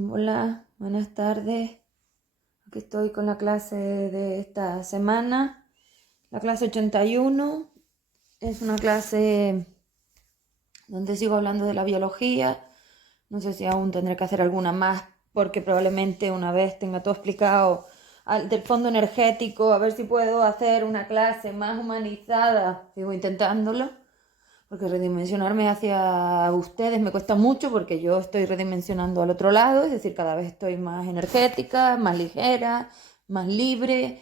Hola, buenas tardes. Aquí estoy con la clase de esta semana, la clase 81. Es una clase donde sigo hablando de la biología. No sé si aún tendré que hacer alguna más porque probablemente una vez tenga todo explicado del fondo energético, a ver si puedo hacer una clase más humanizada. Sigo intentándolo. Porque redimensionarme hacia ustedes me cuesta mucho porque yo estoy redimensionando al otro lado, es decir, cada vez estoy más energética, más ligera, más libre,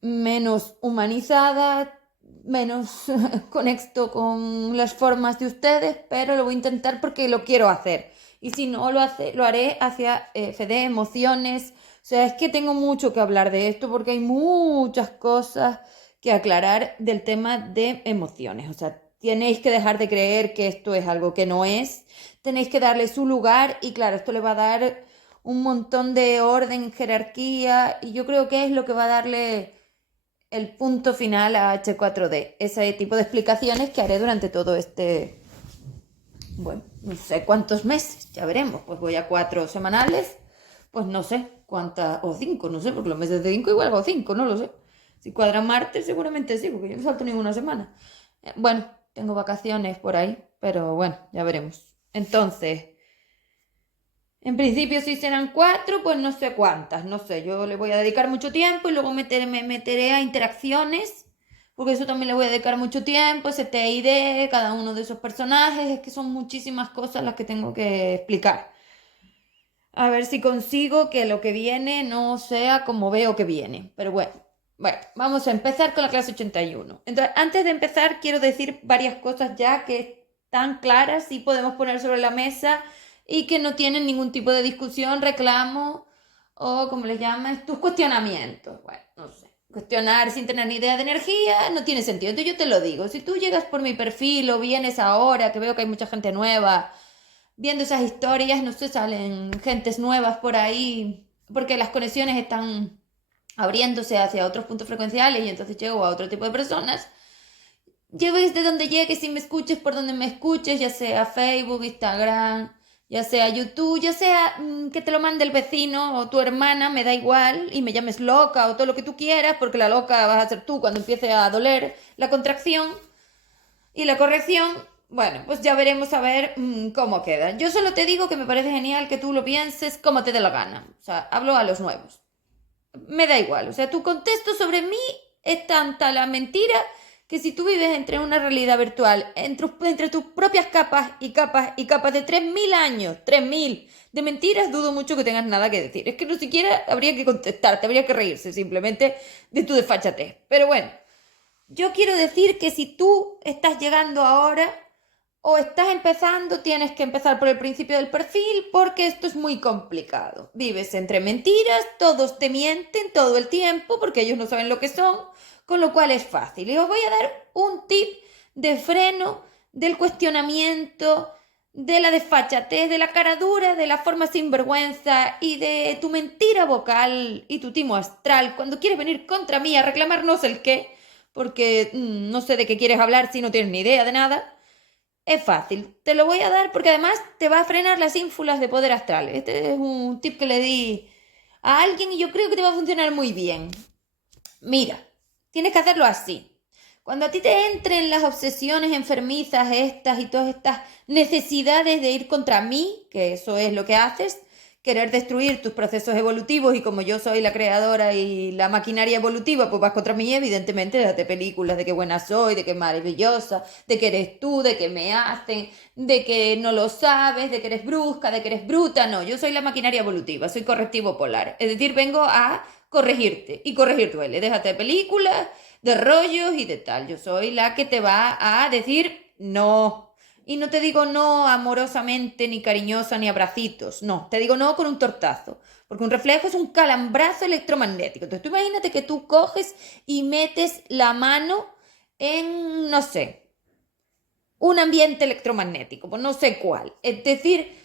menos humanizada, menos conecto con las formas de ustedes, pero lo voy a intentar porque lo quiero hacer. Y si no lo haré hacia FD, emociones. O sea, es que tengo mucho que hablar de esto porque hay muchas cosas que aclarar del tema de emociones. O sea, tenéis que dejar de creer que esto es algo que no es. Tenéis que darle su lugar y claro, esto le va a dar un montón de orden, jerarquía y yo creo que es lo que va a darle el punto final a H4D. Ese tipo de explicaciones que haré durante todo bueno, no sé cuántos meses, ya veremos. Pues voy a 4 semanales, pues no sé cuántas, o 5, no sé, porque los meses de 5 igual hago 5, no lo sé. Si cuadra martes, seguramente sí, porque yo no salto ninguna semana. Bueno, tengo vacaciones por ahí, pero bueno, ya veremos. Entonces, en principio, si serán 4, pues no sé cuántas, no sé. Yo le voy a dedicar mucho tiempo y luego me meteré a interacciones, porque eso también le voy a dedicar mucho tiempo, ese TID, cada uno de esos personajes, es que son muchísimas cosas las que tengo que explicar. A ver si consigo que lo que viene no sea como veo que viene. Pero bueno, vamos a empezar con la clase 81. Entonces, antes de empezar, quiero decir varias cosas ya que están claras y podemos poner sobre la mesa y que no tienen ningún tipo de discusión, reclamo o como les llamas, tus cuestionamientos. Bueno, no sé. Cuestionar sin tener ni idea de energía no tiene sentido. Entonces yo te lo digo, si tú llegas por mi perfil o vienes ahora, que veo que hay mucha gente nueva, viendo esas historias, no sé, salen gentes nuevas por ahí, porque las conexiones están abriéndose hacia otros puntos frecuenciales y entonces llego a otro tipo de personas. Llegues de donde llegues y me escuches por donde me escuches, ya sea Facebook, Instagram, ya sea YouTube, ya sea que te lo mande el vecino o tu hermana, me da igual, y me llames loca o todo lo que tú quieras, porque la loca vas a ser tú cuando empiece a doler la contracción. Y la corrección, bueno, pues ya veremos a ver cómo queda. Yo solo te digo que me parece genial que tú lo pienses como te dé la gana. O sea, hablo a los nuevos. Me da igual. O sea, tu contexto sobre mí es tanta la mentira que si tú vives entre una realidad virtual, entre tus propias capas y capas y capas de 3.000 años, 3.000 de mentiras, dudo mucho que tengas nada que decir. Es que no siquiera habría que contestarte, habría que reírse simplemente de tu desfachatez. Pero bueno, yo quiero decir que si tú estás llegando ahora o estás empezando, tienes que empezar por el principio del perfil porque esto es muy complicado. Vives entre mentiras, todos te mienten todo el tiempo porque ellos no saben lo que son, con lo cual es fácil. Y os voy a dar un tip de freno del cuestionamiento, de la desfachatez, de la cara dura, de la forma sinvergüenza y de tu mentira vocal y tu timo astral cuando quieres venir contra mí a reclamarnos el qué porque no sé de qué quieres hablar si no tienes ni idea de nada. Es fácil, te lo voy a dar porque además te va a frenar las ínfulas de poder astral. Este es un tip que le di a alguien y yo creo que te va a funcionar muy bien. Mira, tienes que hacerlo así. Cuando a ti te entren las obsesiones enfermizas estas y todas estas necesidades de ir contra mí, que eso es lo que haces, querer destruir tus procesos evolutivos y como yo soy la creadora y la maquinaria evolutiva, pues vas contra mí, evidentemente, déjate películas de qué buena soy, de qué maravillosa, de que eres tú, de que me hacen, de que no lo sabes, de que eres brusca, de que eres bruta. No, yo soy la maquinaria evolutiva, soy correctivo polar. Es decir, vengo a corregirte y corregir duele. Déjate de películas, de rollos y de tal. Yo soy la que te va a decir no. Y no te digo no amorosamente, ni cariñosa, ni abracitos. No, te digo no con un tortazo. Porque un reflejo es un calambrazo electromagnético. Entonces tú imagínate que tú coges y metes la mano en, no sé, un ambiente electromagnético, pues no sé cuál. Es decir,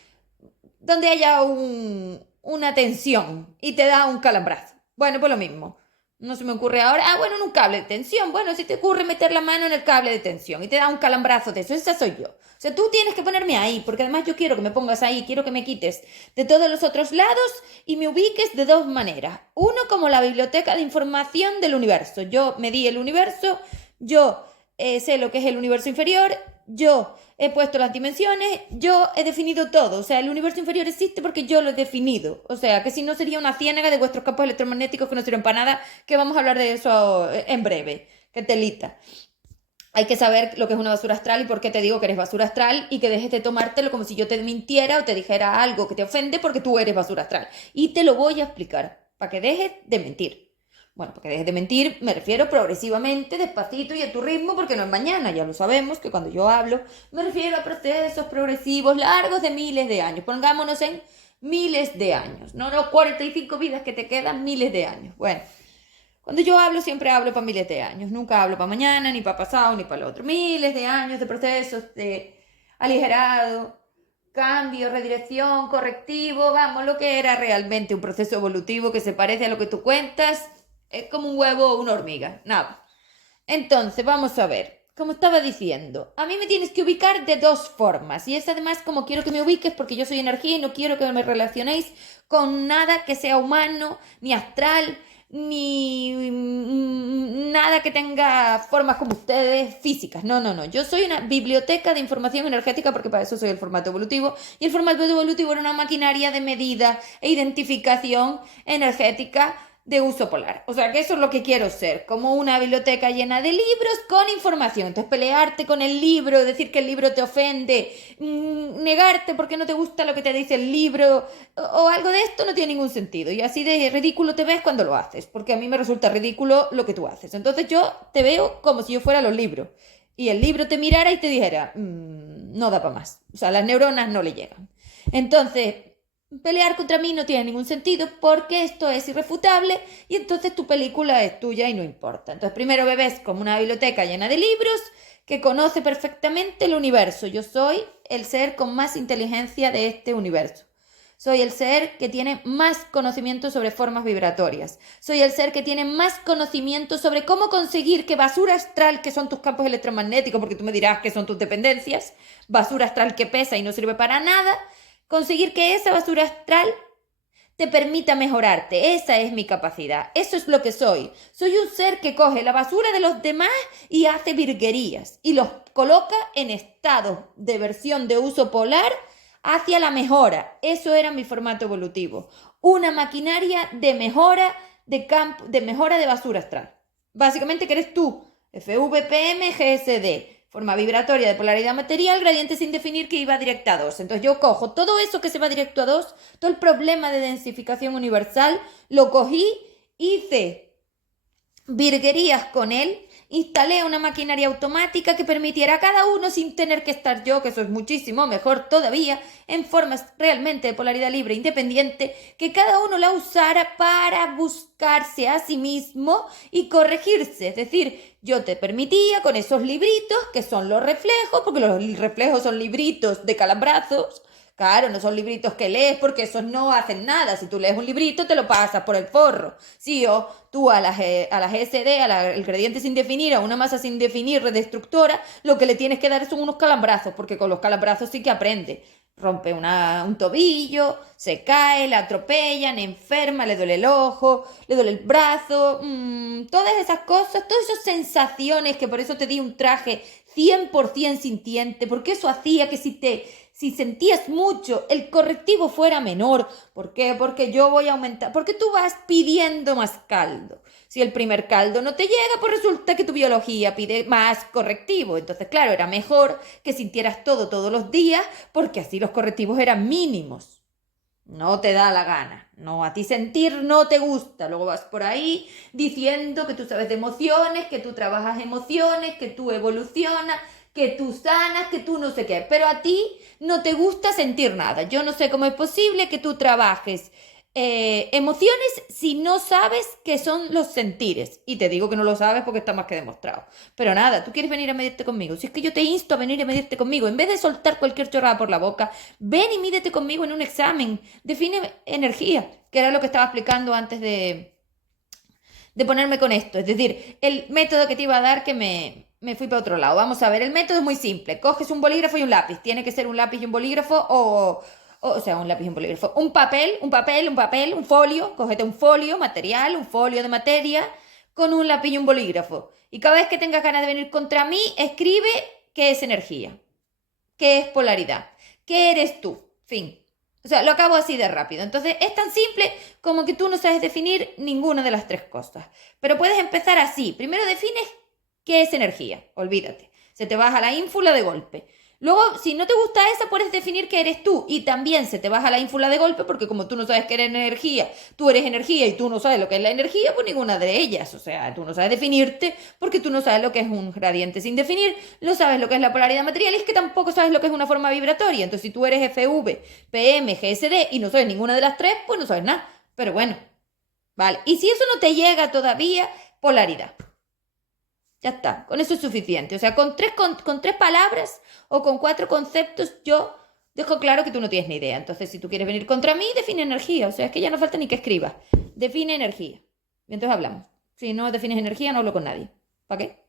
donde haya una tensión y te da un calambrazo. Bueno, pues lo mismo. No se me ocurre ahora. Ah, bueno, en un cable de tensión. Bueno, si te ocurre meter la mano en el cable de tensión y te da un calambrazo de eso, esa soy yo. O sea, tú tienes que ponerme ahí, porque además yo quiero que me pongas ahí, quiero que me quites de todos los otros lados y me ubiques de dos maneras. Uno, como la biblioteca de información del universo. Yo medí el universo, yo sé lo que es el universo inferior, yo he puesto las dimensiones, yo he definido todo. O sea, el universo inferior existe porque yo lo he definido. O sea, que si no sería una ciénaga de vuestros campos electromagnéticos que no sirven para nada, que vamos a hablar de eso en breve. Que telita. Hay que saber lo que es una basura astral y por qué te digo que eres basura astral y que dejes de tomártelo como si yo te mintiera o te dijera algo que te ofende porque tú eres basura astral. Y te lo voy a explicar para que dejes de mentir. Bueno, para que dejes de mentir me refiero progresivamente, despacito y a tu ritmo, porque no es mañana, ya lo sabemos, que cuando yo hablo me refiero a procesos progresivos largos de miles de años. Pongámonos en miles de años, no 45 vidas que te quedan, miles de años. Bueno. Cuando yo hablo, siempre hablo para miles de años. Nunca hablo para mañana, ni para pasado, ni para lo otro. Miles de años de procesos de aligerado, cambio, redirección, correctivo. Vamos, lo que era realmente un proceso evolutivo que se parece a lo que tú cuentas. Es como un huevo o una hormiga. Nada. Entonces, vamos a ver. Como estaba diciendo, a mí me tienes que ubicar de dos formas. Y es además como quiero que me ubiques porque yo soy energía y no quiero que me relacionéis con nada que sea humano, ni astral, ni nada que tenga formas como ustedes físicas. No, no, no. Yo soy una biblioteca de información energética porque para eso soy el formato evolutivo. Y el formato evolutivo era una maquinaria de medida e identificación energética de uso polar. O sea, que eso es lo que quiero ser, como una biblioteca llena de libros con información. Entonces, pelearte con el libro, decir que el libro te ofende, negarte porque no te gusta lo que te dice el libro o algo de esto no tiene ningún sentido. Y así de ridículo te ves cuando lo haces, porque a mí me resulta ridículo lo que tú haces. Entonces, yo te veo como si yo fuera los libros. Y el libro te mirara y te dijera, no da para más. O sea, las neuronas no le llegan. Entonces, pelear contra mí no tiene ningún sentido porque esto es irrefutable y entonces tu película es tuya y no importa. Entonces primero me ves como una biblioteca llena de libros que conoce perfectamente el universo. Yo soy el ser con más inteligencia de este universo. Soy el ser que tiene más conocimiento sobre formas vibratorias. Soy el ser que tiene más conocimiento sobre cómo conseguir que basura astral, que son tus campos electromagnéticos, porque tú me dirás que son tus dependencias, basura astral que pesa y no sirve para nada, conseguir que esa basura astral te permita mejorarte. Esa es mi capacidad. Eso es lo que soy. Soy un ser que coge la basura de los demás y hace virguerías y los coloca en estado de versión de uso polar hacia la mejora. Eso era mi formato evolutivo. Una maquinaria de mejora de mejora de basura astral. Básicamente que eres tú, FVPM GSD. Forma vibratoria de polaridad material, gradiente sin definir que iba directa a 2. Entonces yo cojo todo eso que se va directo a 2, todo el problema de densificación universal, lo cogí, hice virguerías con él, instalé una maquinaria automática que permitiera a cada uno, sin tener que estar yo, que eso es muchísimo mejor todavía, en formas realmente de polaridad libre e independiente, que cada uno la usara para buscarse a sí mismo y corregirse. Es decir, yo te permitía con esos libritos, que son los reflejos, porque los reflejos son libritos de calabrazos. Claro, no son libritos que lees porque esos no hacen nada. Si tú lees un librito, te lo pasas por el forro. Sí, o tú a la GSD, el gradiente sin definir, a una masa sin definir, redestructora, lo que le tienes que dar son unos calambrazos, porque con los calambrazos sí que aprende. Rompe un tobillo, se cae, la atropellan, enferma, le duele el ojo, le duele el brazo, todas esas cosas, todas esas sensaciones que por eso te di un traje 100% sintiente, porque eso hacía que si sentías mucho, el correctivo fuera menor. ¿Por qué? Porque yo voy a aumentar, porque tú vas pidiendo más caldo. Si el primer caldo no te llega, pues resulta que tu biología pide más correctivo. Entonces, claro, era mejor que sintieras todo todos los días, porque así los correctivos eran mínimos. No te da la gana. No, a ti sentir no te gusta. Luego vas por ahí diciendo que tú sabes de emociones, que tú trabajas emociones, que tú evolucionas, que tú sanas, que tú no sé qué. Pero a ti no te gusta sentir nada. Yo no sé cómo es posible que tú trabajes emociones si no sabes qué son los sentires. Y te digo que no lo sabes porque está más que demostrado. Pero nada, tú quieres venir a medirte conmigo. Si es que yo te insto a venir a medirte conmigo. En vez de soltar cualquier chorrada por la boca, ven y mídete conmigo en un examen. Define energía, que era lo que estaba explicando antes de ponerme con esto. Es decir, el método que te iba a dar que me me fui para otro lado. Vamos a ver, el método es muy simple. Coges un bolígrafo y un lápiz. Tiene que ser un lápiz y un bolígrafo o sea, un lápiz y un bolígrafo. Un folio. Cógete un folio material, un folio de materia con un lápiz y un bolígrafo. Y cada vez que tengas ganas de venir contra mí, escribe qué es energía, qué es polaridad, qué eres tú. Fin. O sea, lo acabo así de rápido. Entonces, es tan simple como que tú no sabes definir ninguna de las tres cosas. Pero puedes empezar así. Primero defines qué es energía. Olvídate. Se te baja la ínfula de golpe. Luego, si no te gusta esa, puedes definir qué eres tú. Y también se te baja la ínfula de golpe porque como tú no sabes qué eres energía, tú eres energía y tú no sabes lo que es la energía, pues ninguna de ellas. O sea, tú no sabes definirte porque tú no sabes lo que es un gradiente sin definir, no sabes lo que es la polaridad material y es que tampoco sabes lo que es una forma vibratoria. Entonces, si tú eres FV, PM, GSD y no sabes ninguna de las tres, pues no sabes nada. Pero bueno, vale. Y si eso no te llega todavía, polaridad. Ya está, con eso es suficiente. O sea, con tres palabras o con cuatro conceptos yo dejo claro que tú no tienes ni idea. Entonces, si tú quieres venir contra mí, define energía. O sea, es que ya no falta ni que escribas. Define energía. Y entonces hablamos. Si no defines energía, no hablo con nadie. ¿Para qué?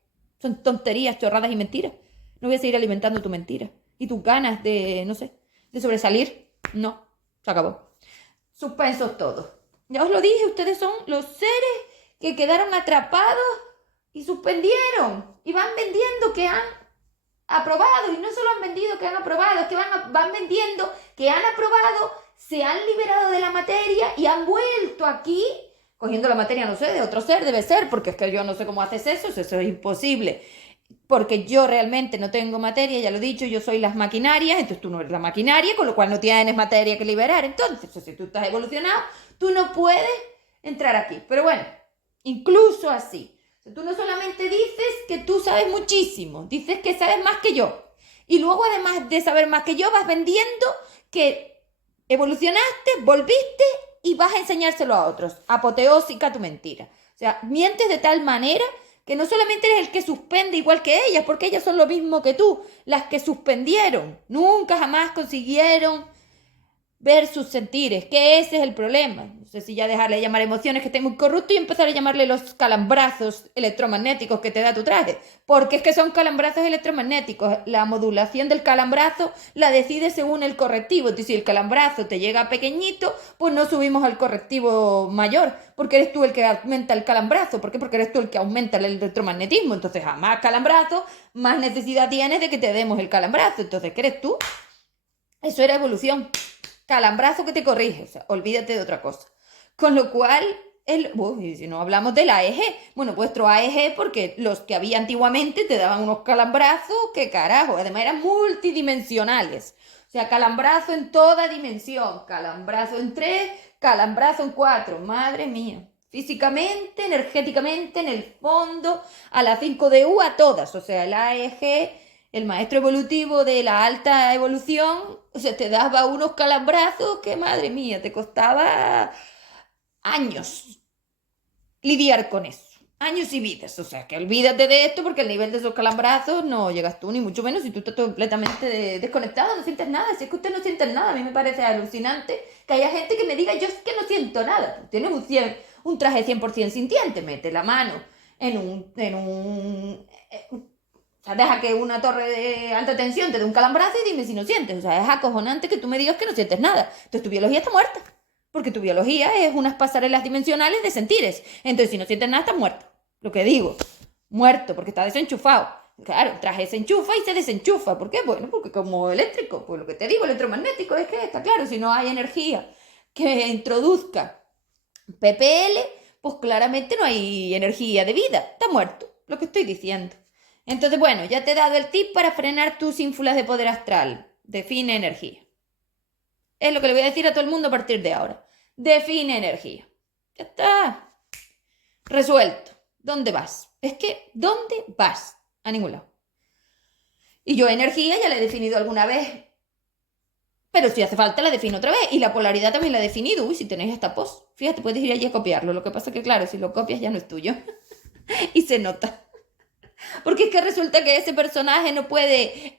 Son tonterías, chorradas y mentiras. No voy a seguir alimentando tu mentira. Y tus ganas de, no sé, de sobresalir. No, se acabó. Suspensos todos. Ya os lo dije, ustedes son los seres que quedaron atrapados y suspendieron y van vendiendo que han aprobado y no solo han vendido que han aprobado, es que van vendiendo que han aprobado, se han liberado de la materia y han vuelto aquí cogiendo la materia, no sé, de otro ser, debe ser, porque es que yo no sé cómo haces eso es imposible, porque yo realmente no tengo materia, ya lo he dicho, yo soy las maquinarias, entonces tú no eres la maquinaria, con lo cual no tienes materia que liberar, entonces si tú estás evolucionado, tú no puedes entrar aquí, pero bueno, incluso así. Tú no solamente dices que tú sabes muchísimo, dices que sabes más que yo. Y luego, además de saber más que yo, vas vendiendo que evolucionaste, volviste y vas a enseñárselo a otros. Apoteósica tu mentira. O sea, mientes de tal manera que no solamente eres el que suspende igual que ellas, porque ellas son lo mismo que tú, las que suspendieron. Nunca jamás consiguieron ver sus sentires, que ese es el problema. No sé si ya dejarle de llamar emociones, que esté muy corrupto, y empezar a llamarle los calambrazos electromagnéticos que te da tu traje, porque es que son calambrazos electromagnéticos. La modulación del calambrazo la decide según el correctivo. Entonces, si el calambrazo te llega pequeñito, pues no subimos al correctivo mayor, porque eres tú el que aumenta el calambrazo. ¿Por qué? Porque eres tú el que aumenta el electromagnetismo. Entonces, a más calambrazo, más necesidad tienes de que te demos el calambrazo. Entonces, ¿qué eres tú? Eso era evolución. Calambrazo que te corrige, o sea, olvídate de otra cosa. Con lo cual, si no hablamos del AEG, bueno, vuestro AEG, porque los que había antiguamente te daban unos calambrazos, que carajo, además eran multidimensionales. O sea, calambrazo en toda dimensión, calambrazo en 3, calambrazo en 4, madre mía. Físicamente, energéticamente, en el fondo, a la 5DU, a todas, o sea, el AEG, el maestro evolutivo de la alta evolución, o sea, te daba unos calambrazos que, madre mía, te costaba años lidiar con eso. Años y vidas. O sea, que olvídate de esto porque el nivel de esos calambrazos no llegas tú, ni mucho menos si tú estás completamente desconectado, no sientes nada. Si es que usted no siente nada, a mí me parece alucinante que haya gente que me diga, yo es que no siento nada. Tú tienes un traje 100% sintiente, mete la mano en un o sea, deja que una torre de alta tensión te dé un calambrazo y dime si no sientes. O sea, es acojonante que tú me digas que no sientes nada. Entonces tu biología está muerta. Porque tu biología es unas pasarelas dimensionales de sentires. Entonces si no sientes nada, estás muerto. Lo que digo, muerto, porque está desenchufado. Claro, el traje se enchufa y se desenchufa. ¿Por qué? Bueno, porque como eléctrico, pues lo que te digo, electromagnético, es que está claro, si no hay energía que introduzca PPL, pues claramente no hay energía de vida. Está muerto, lo que estoy diciendo. Entonces, bueno, ya te he dado el tip para frenar tus ínfulas de poder astral. Define energía. Es lo que le voy a decir a todo el mundo a partir de ahora. Define energía. Ya está. Resuelto. ¿Dónde vas? Es que, ¿dónde vas? A ningún lado. Y yo energía ya la he definido alguna vez. Pero si hace falta la defino otra vez. Y la polaridad también la he definido. Uy, si tenéis hasta post. Fíjate, puedes ir allí a copiarlo. Lo que pasa es que, claro, si lo copias ya no es tuyo. Y se nota. Porque es que resulta que ese personaje no puede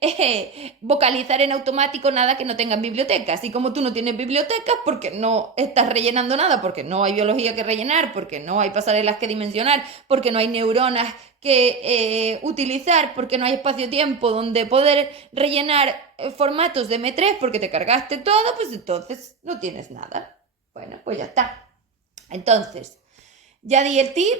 vocalizar en automático nada que no tenga en biblioteca. Así como tú no tienes bibliotecas porque no estás rellenando nada, porque no hay biología que rellenar, porque no hay pasarelas que dimensionar, porque no hay neuronas que utilizar, porque no hay espacio-tiempo donde poder rellenar formatos de M3 porque te cargaste todo, pues entonces no tienes nada. Bueno, pues ya está. Entonces, ya di el tip.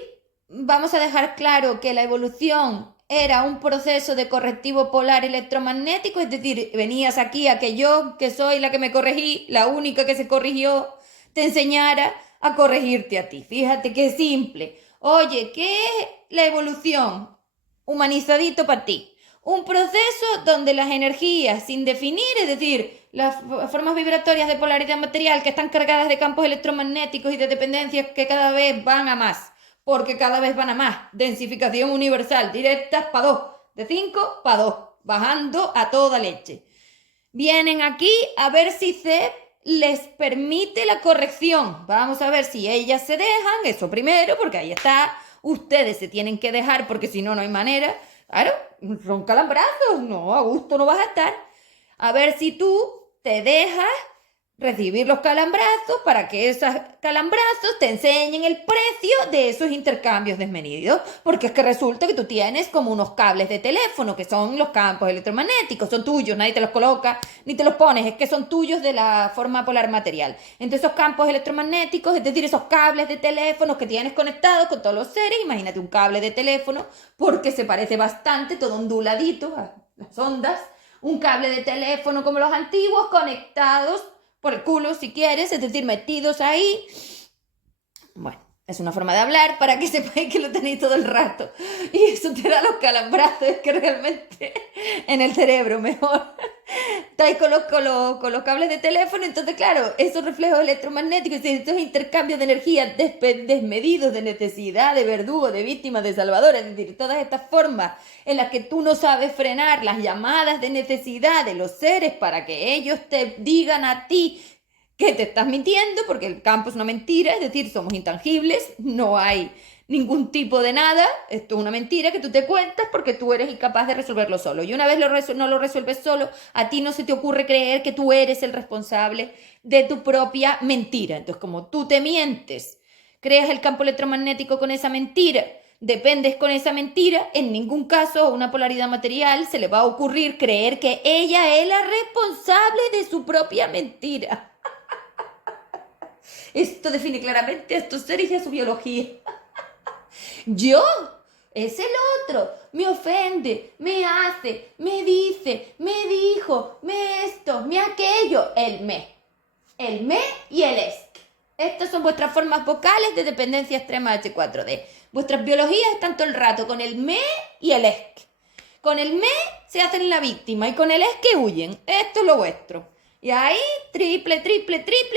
Vamos a dejar claro que la evolución era un proceso de correctivo polar electromagnético, es decir, venías aquí a que yo, que soy la que me corregí, la única que se corrigió, te enseñara a corregirte a ti. Fíjate qué simple. Oye, ¿qué es la evolución? Humanizadito para ti. Un proceso donde las energías sin definir, es decir, las formas vibratorias de polaridad material que están cargadas de campos electromagnéticos y de dependencias que cada vez van a más, porque cada vez van a más. Densificación universal, directas para 2, de 5 para 2, bajando a toda leche. Vienen aquí a ver si se les permite la corrección. Vamos a ver si ellas se dejan, eso primero, porque ahí está. Ustedes se tienen que dejar porque si no, no hay manera. Claro, son calambrazos, no, a gusto no vas a estar. A ver si tú te dejas recibir los calambrazos para que esos calambrazos te enseñen el precio de esos intercambios desmedidos, porque es que resulta que tú tienes como unos cables de teléfono que son los campos electromagnéticos, son tuyos, nadie te los coloca ni te los pones, es que son tuyos de la forma polar material. Entonces esos campos electromagnéticos, es decir, esos cables de teléfono que tienes conectados con todos los seres, imagínate un cable de teléfono, porque se parece bastante, todo onduladito a las ondas, un cable de teléfono como los antiguos conectados por el culo si quieres, es decir, metidos ahí. Bueno, es una forma de hablar para que sepáis que lo tenéis todo el rato. Y eso te da los calambrazos, es que realmente en el cerebro mejor. Estáis con los cables de teléfono, entonces claro, esos reflejos electromagnéticos, estos intercambios de energía desmedidos de necesidad, de verdugo, de víctima, de salvador, es decir, todas estas formas en las que tú no sabes frenar las llamadas de necesidad de los seres para que ellos te digan a ti que te estás mintiendo, porque el campo es una mentira, es decir, somos intangibles, no hay ningún tipo de nada, esto es una mentira que tú te cuentas porque tú eres incapaz de resolverlo solo. Y una vez no lo resuelves solo, a ti no se te ocurre creer que tú eres el responsable de tu propia mentira. Entonces, como tú te mientes, creas el campo electromagnético con esa mentira, dependes con esa mentira, en ningún caso a una polaridad material se le va a ocurrir creer que ella es la responsable de su propia mentira. Esto define claramente a estos seres y a su biología. Yo es el otro, me ofende, me hace, me dice, me dijo, me esto, me aquello, el me y el es. Estas son vuestras formas vocales de dependencia extrema H4D. Vuestras biologías están todo el rato con el me y el es. Con el me se hacen la víctima y con el es que huyen. Esto es lo vuestro. Y ahí triple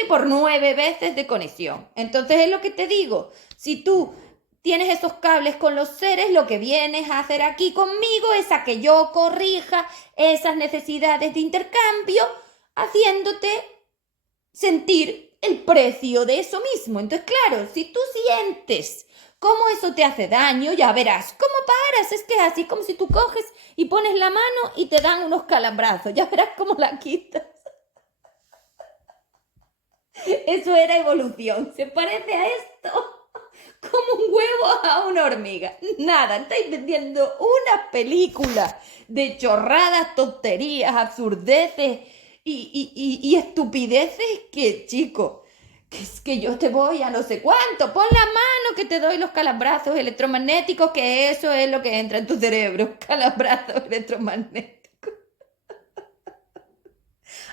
por 9 veces de conexión. Entonces es lo que te digo. Si tú tienes esos cables con los seres, lo que vienes a hacer aquí conmigo es a que yo corrija esas necesidades de intercambio, haciéndote sentir el precio de eso mismo. Entonces, claro, si tú sientes cómo eso te hace daño, ya verás cómo paras. Es que es así como si tú coges y pones la mano y te dan unos calambrazos. Ya verás cómo la quitas. Eso era evolución. ¿Se parece a esto? Como un huevo a una hormiga. Nada, estáis vendiendo una película de chorradas, tonterías, absurdeces y estupideces que, chico, que es que yo te voy a no sé cuánto. Pon la mano que te doy los calambrazos electromagnéticos, que eso es lo que entra en tu cerebro. Calambrazos electromagnéticos.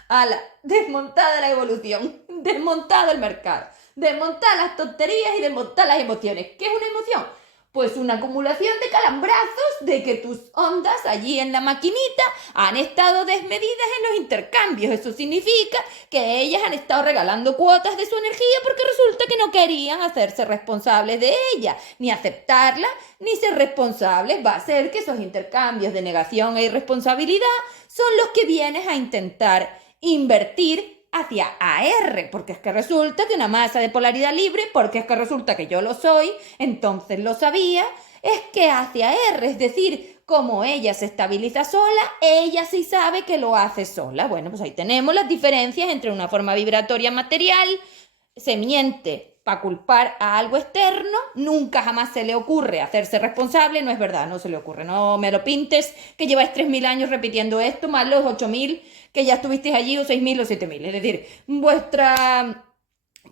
Ala, desmontada la evolución, desmontado el mercado. Desmontar las tonterías y desmontar las emociones. ¿Qué es una emoción? Pues una acumulación de calambrazos de que tus ondas allí en la maquinita han estado desmedidas en los intercambios. Eso significa que ellas han estado regalando cuotas de su energía porque resulta que no querían hacerse responsables de ella, ni aceptarla, ni ser responsables. Va a ser que esos intercambios de negación e irresponsabilidad son los que vienes a intentar invertir hacia AR, porque es que resulta que una masa de polaridad libre, porque es que resulta que yo lo soy, entonces lo sabía, es que hace AR, es decir, como ella se estabiliza sola, ella sí sabe que lo hace sola. Bueno, pues ahí tenemos las diferencias entre una forma vibratoria material, se miente para culpar a algo externo, nunca jamás se le ocurre hacerse responsable, no es verdad, no se le ocurre, no me lo pintes, que lleváis 3.000 años repitiendo esto, más los 8.000 que ya estuvisteis allí, o 6.000 o 7.000, es decir,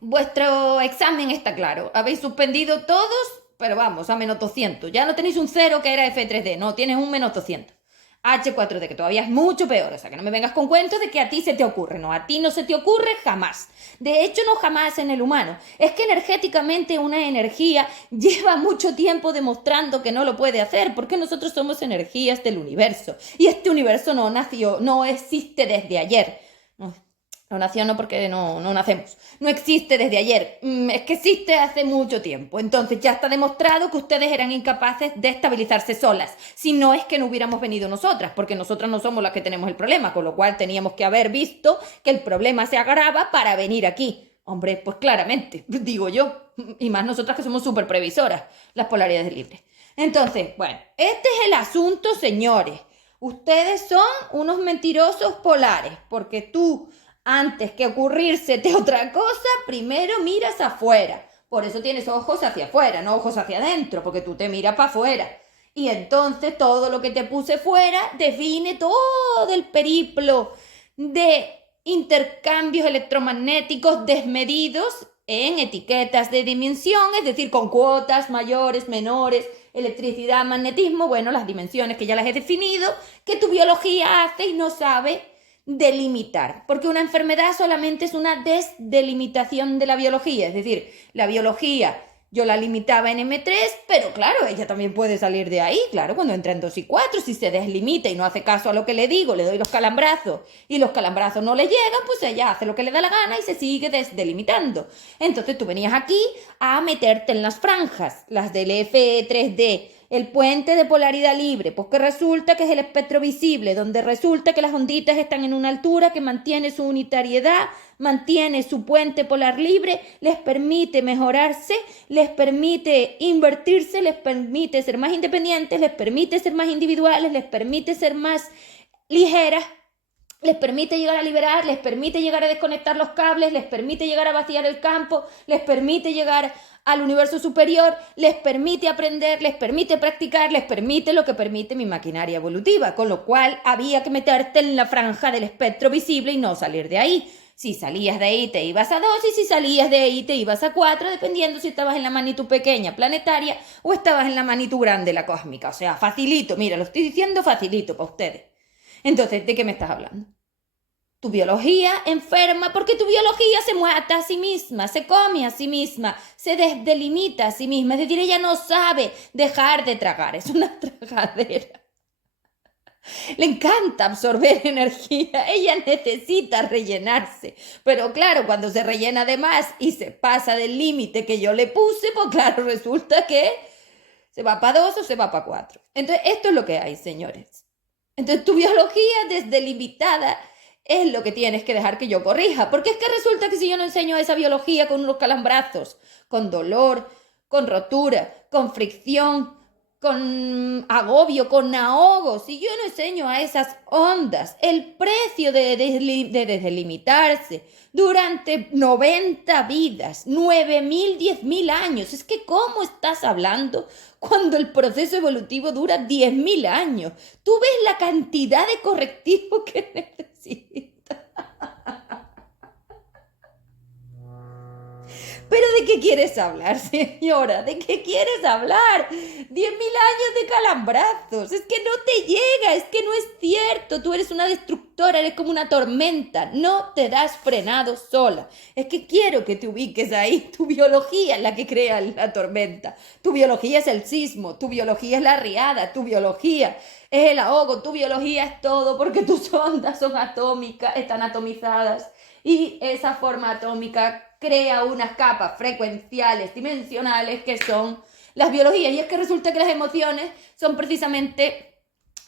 vuestro examen está claro, habéis suspendido todos, pero vamos, a menos 200, ya no tenéis un 0 que era F3D, no, tienes un menos 200. H4D, que todavía es mucho peor, o sea, que no me vengas con cuentos de que a ti se te ocurre, no, a ti no se te ocurre jamás. De hecho, no jamás en el humano. Es que energéticamente una energía lleva mucho tiempo demostrando que no lo puede hacer, porque nosotros somos energías del universo. Y este universo no nació, no existe desde ayer. No nació no porque no nacemos. No existe desde ayer. Es que existe hace mucho tiempo. Entonces ya está demostrado que ustedes eran incapaces de estabilizarse solas. Si no es que no hubiéramos venido nosotras, porque nosotras no somos las que tenemos el problema, con lo cual teníamos que haber visto que el problema se agrava para venir aquí. Hombre, pues claramente, digo yo. Y más nosotras que somos súper previsoras, las polaridades libres. Entonces, bueno, este es el asunto, señores. Ustedes son unos mentirosos polares, porque tú, antes que ocurrírsete otra cosa, primero miras afuera. Por eso tienes ojos hacia afuera, no ojos hacia adentro, porque tú te miras para afuera. Y entonces todo lo que te puse fuera define todo el periplo de intercambios electromagnéticos desmedidos en etiquetas de dimensión, es decir, con cuotas mayores, menores, electricidad, magnetismo, bueno, las dimensiones que ya las he definido, que tu biología hace y no sabe delimitar, porque una enfermedad solamente es una desdelimitación de la biología, es decir, la biología yo la limitaba en M3, pero claro, ella también puede salir de ahí, claro, cuando entra en 2 y 4, si se deslimita y no hace caso a lo que le digo, le doy los calambrazos y los calambrazos no le llegan, pues ella hace lo que le da la gana y se sigue desdelimitando. Entonces tú venías aquí a meterte en las franjas, las del F3D, el puente de polaridad libre, pues que resulta que es el espectro visible, donde resulta que las onditas están en una altura que mantiene su unitariedad, mantiene su puente polar libre, les permite mejorarse, les permite invertirse, les permite ser más independientes, les permite ser más individuales, les permite ser más ligeras, les permite llegar a liberar, les permite llegar a desconectar los cables, les permite llegar a vaciar el campo, les permite llegar al universo superior, les permite aprender, les permite practicar, les permite lo que permite mi maquinaria evolutiva, con lo cual había que meterte en la franja del espectro visible y no salir de ahí. Si salías de ahí te ibas a 2 y si salías de ahí te ibas a 4, dependiendo si estabas en la magnitud pequeña planetaria o estabas en la magnitud grande la cósmica. O sea, facilito, mira, lo estoy diciendo facilito para ustedes. Entonces, ¿de qué me estás hablando? Tu biología enferma porque tu biología se mata a sí misma, se come a sí misma, se desdelimita a sí misma. Es decir, ella no sabe dejar de tragar, es una tragadera. Le encanta absorber energía, ella necesita rellenarse. Pero claro, cuando se rellena de más y se pasa del límite que yo le puse, pues claro, resulta que se va para 2 o se va para 4. Entonces, esto es lo que hay, señores. Entonces, tu biología desdelimitada es lo que tienes que dejar que yo corrija. Porque es que resulta que si yo no enseño esa biología con unos calambrazos, con dolor, con rotura, con fricción, con agobio, con ahogo, si yo no enseño a esas ondas el precio de deslimitarse durante 90 vidas, 9.000, 10.000 años, es que ¿cómo estás hablando cuando el proceso evolutivo dura 10.000 años? Tú ves la cantidad de correctivo que necesitas. ¿Pero de qué quieres hablar, señora? ¿De qué quieres hablar? 10.000 años de calambrazos. Es que no te llega, es que no es cierto. Tú eres una destructora, eres como una tormenta. No te das frenado sola. Es que quiero que te ubiques ahí. Tu biología es la que crea la tormenta. Tu biología es el sismo, tu biología es la riada, tu biología es el ahogo, tu biología es todo porque tus ondas son atómicas, están atomizadas. Y esa forma atómica crea unas capas frecuenciales, dimensionales, que son las biologías. Y es que resulta que las emociones son precisamente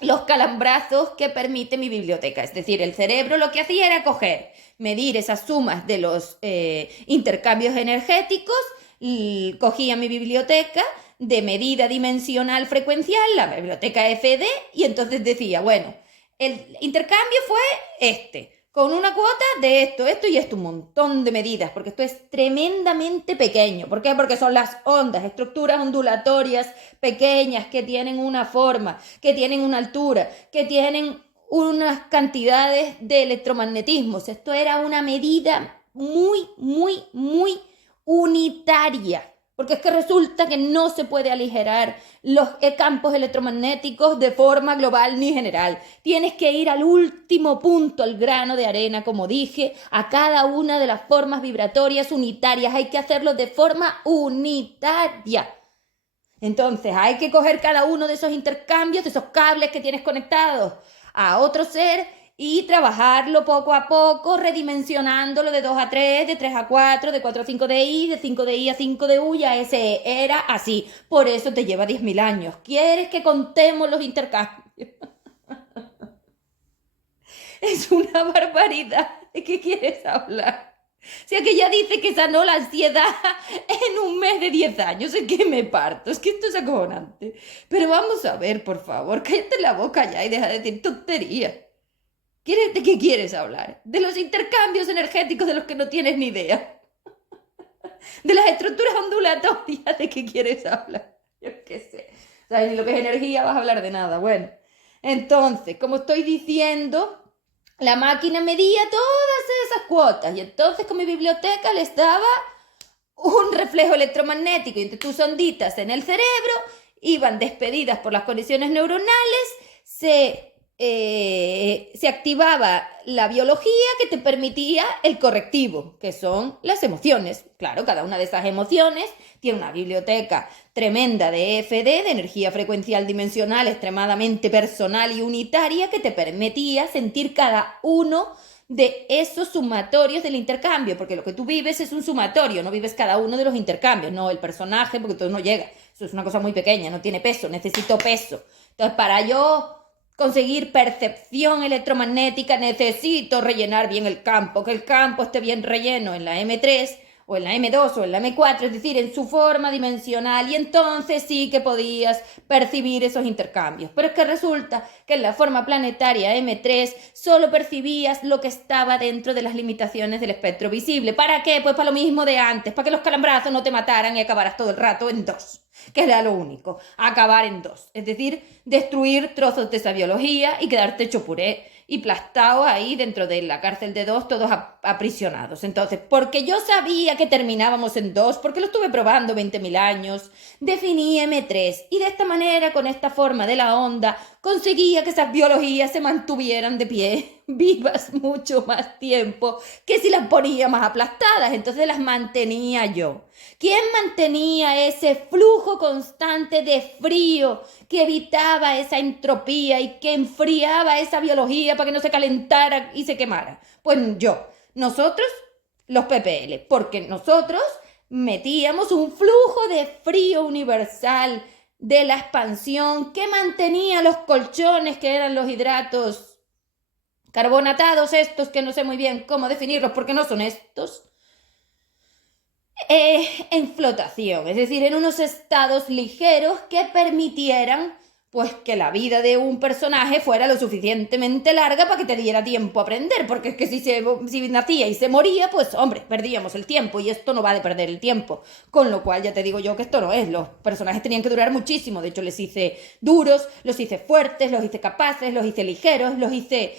los calambrazos que permite mi biblioteca. Es decir, el cerebro lo que hacía era coger, medir esas sumas de los intercambios energéticos, cogía mi biblioteca de medida dimensional frecuencial, la biblioteca FD, y entonces decía, bueno, el intercambio fue con una cuota de esto y esto, un montón de medidas, porque esto es tremendamente pequeño. ¿Por qué? Porque son las ondas, estructuras ondulatorias pequeñas que tienen una forma, que tienen una altura, que tienen unas cantidades de electromagnetismos. Esto era una medida muy, muy, muy unitaria. Porque es que resulta que no se puede aligerar los campos electromagnéticos de forma global ni general. Tienes que ir al último punto, al grano de arena, como dije, a cada una de las formas vibratorias unitarias. Hay que hacerlo de forma unitaria. Entonces hay que coger cada uno de esos intercambios, de esos cables que tienes conectados a otro ser y trabajarlo poco a poco, redimensionándolo de 2 a 3, de 3 a 4, de 4 a 5 de I, de 5 de I a 5 de U, ya ese era así. Por eso te lleva 10.000 años. ¿Quieres que contemos los intercambios? Es una barbaridad. ¿De qué quieres hablar? O sea, que ya dice que sanó la ansiedad en un mes de 10 años. Es que me parto. Es que esto es acojonante. Pero vamos a ver, por favor. Cállate la boca ya y deja de decir tonterías. ¿De qué quieres hablar? ¿De los intercambios energéticos de los que no tienes ni idea? ¿De las estructuras ondulatorias de qué quieres hablar? Yo qué sé. ¿Sabes? Ni lo que es energía vas a hablar de nada. Bueno, entonces, como estoy diciendo, la máquina medía todas esas cuotas y entonces con mi biblioteca les daba un reflejo electromagnético y entre tus onditas en el cerebro iban despedidas por las conexiones neuronales, se activaba la biología que te permitía el correctivo, que son las emociones. Claro, cada una de esas emociones tiene una biblioteca tremenda de EFD, de energía frecuencial dimensional, extremadamente personal y unitaria, que te permitía sentir cada uno de esos sumatorios del intercambio, porque lo que tú vives es un sumatorio, no vives cada uno de los intercambios, no el personaje, porque todo no llega. Eso es una cosa muy pequeña, no tiene peso, necesito peso. Entonces, para yo conseguir percepción electromagnética necesito rellenar bien el campo, que el campo esté bien relleno en la M3 o en la M2 o en la M4, es decir, en su forma dimensional, y entonces sí que podías percibir esos intercambios. Pero es que resulta que en la forma planetaria M3 solo percibías lo que estaba dentro de las limitaciones del espectro visible. ¿Para qué? Pues para lo mismo de antes, para que los calambrazos no te mataran y acabaras todo el rato en 2. Que era lo único, acabar en 2, es decir, destruir trozos de esa biología y quedarte hecho puré y plastado ahí dentro de la cárcel de 2, todos aprisionados. Entonces, porque yo sabía que terminábamos en 2, porque lo estuve probando 20.000 años, definí M3 y de esta manera, con esta forma de la onda, conseguía que esas biologías se mantuvieran de pie, vivas mucho más tiempo que si las ponía más aplastadas. Entonces las mantenía yo. ¿Quién mantenía ese flujo constante de frío que evitaba esa entropía y que enfriaba esa biología para que no se calentara y se quemara? Pues yo, nosotros, los PPL, porque nosotros metíamos un flujo de frío universal de la expansión que mantenía los colchones, que eran los hidratos carbonatados, estos que no sé muy bien cómo definirlos porque no son estos, en flotación, es decir, en unos estados ligeros que permitieran pues que la vida de un personaje fuera lo suficientemente larga para que te diera tiempo a aprender, porque es que si nacía y se moría, pues hombre, perdíamos el tiempo y esto no va de perder el tiempo, con lo cual ya te digo yo que esto no es, los personajes tenían que durar muchísimo, de hecho les hice duros, los hice fuertes, los hice capaces, los hice ligeros, los hice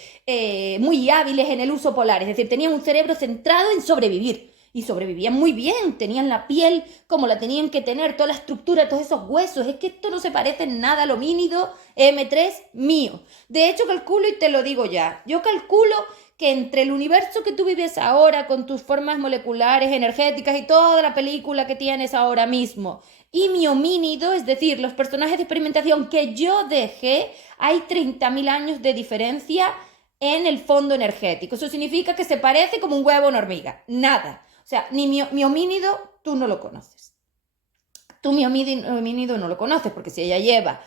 muy hábiles en el uso polar, es decir, tenían un cerebro centrado en sobrevivir. Y sobrevivían muy bien, tenían la piel como la tenían que tener, toda la estructura, todos esos huesos. Es que esto no se parece en nada al homínido M3 mío. De hecho, calculo, y te lo digo ya, yo calculo que entre el universo que tú vives ahora, con tus formas moleculares, energéticas y toda la película que tienes ahora mismo, y mi homínido, es decir, los personajes de experimentación que yo dejé, hay 30.000 años de diferencia en el fondo energético. Eso significa que se parece como un huevo a una hormiga. Nada. O sea, ni mi homínido, tú no lo conoces. Tú mi homínido no lo conoces, porque si ella lleva